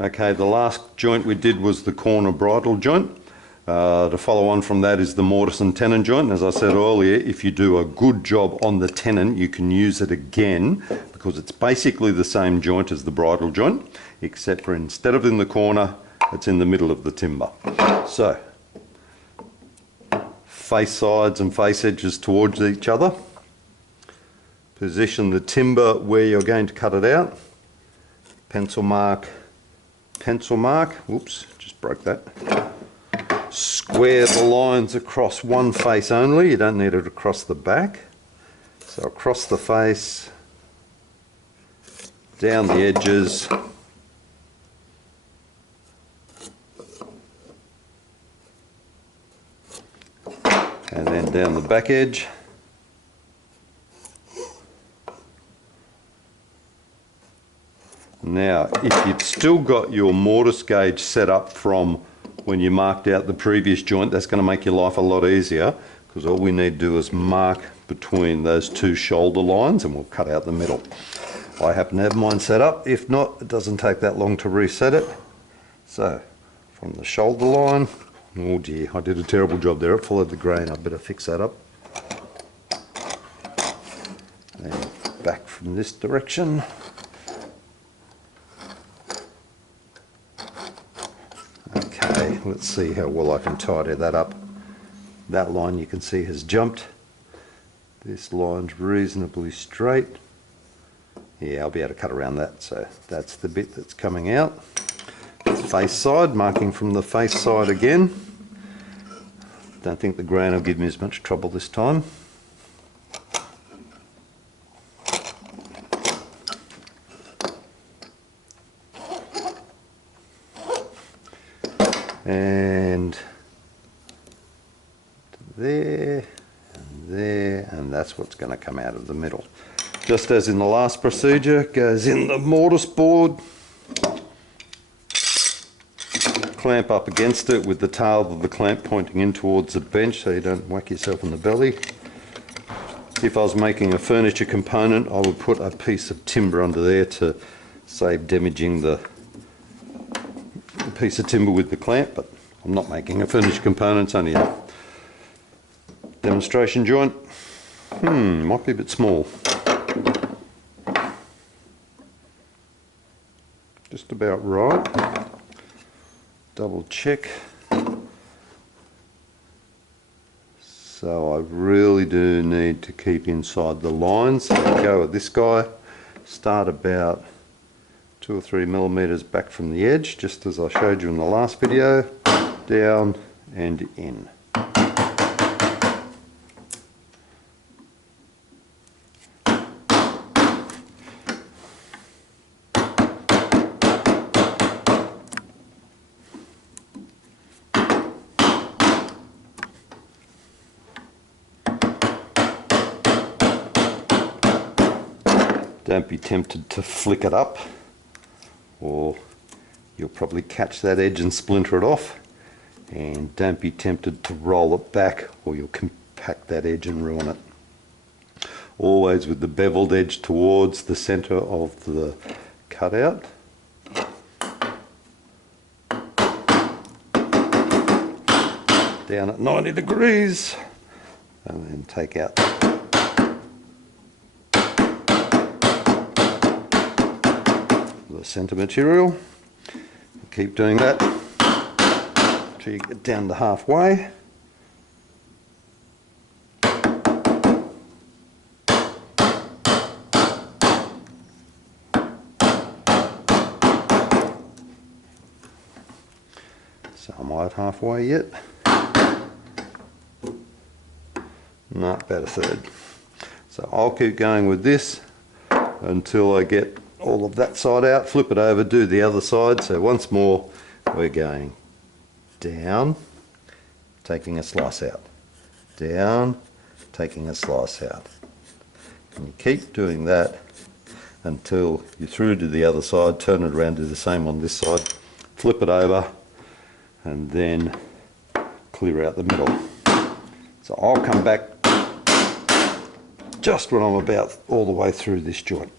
Okay, the last joint we did was the corner bridle joint. To follow on from that is the mortise and tenon joint. As I said earlier, if you do a good job on the tenon, you can use it again because it's basically the same joint as the bridle joint, except for instead of in the corner, it's in the middle of the timber. So, face sides and face edges towards each other. Position the timber where you're going to cut it out. Pencil mark, whoops, just broke that. Square the lines across one face only, you don't need it across the back. So across the face, down the edges, and then down the back edge. Now, if you've still got your mortise gauge set up from when you marked out the previous joint, that's going to make your life a lot easier, because all we need to do is mark between those two shoulder lines and we'll cut out the middle. I happen to have mine set up. If not, it doesn't take that long to reset it. So, from the shoulder line, oh dear, I did a terrible job there. It followed the grain. I better fix that up. And back from this direction. Okay, let's see how well I can tidy that up. That line you can see has jumped. This line's reasonably straight. Yeah, I'll be able to cut around that. So that's the bit that's coming out. Face side, marking from the face side again. Don't think the grain will give me as much trouble this time. And there, and there, and that's what's going to come out of the middle. Just as in the last procedure, goes in the mortise board, clamp up against it with the tail of the clamp pointing in towards the bench so you don't whack yourself in the belly. If I was making a furniture component, I would put a piece of timber under there to save damaging the piece of timber with the clamp, but I'm not making a furniture component, it's only a demonstration joint. Might be a bit small. Just about right. Double check. So I really do need to keep inside the lines. So I go with this guy, start about 2 or 3 millimeters back from the edge, just as I showed you in the last video, down and in. Don't be tempted to flick it up, or you'll probably catch that edge and splinter it off. And don't be tempted to roll it back, or you'll compact that edge and ruin it. Always with the beveled edge towards the center of the cutout. Down at 90 degrees, and then take out the center material. Keep doing that until you get down to halfway. So am I at halfway yet? No, about a third. So I'll keep going with this until I get all of that side out, flip it over, do the other side. So once more, we're going down, taking a slice out, down, taking a slice out. And you keep doing that until you're through to the other side, turn it around, do the same on this side, flip it over, and then clear out the middle. So I'll come back just when I'm about all the way through this joint.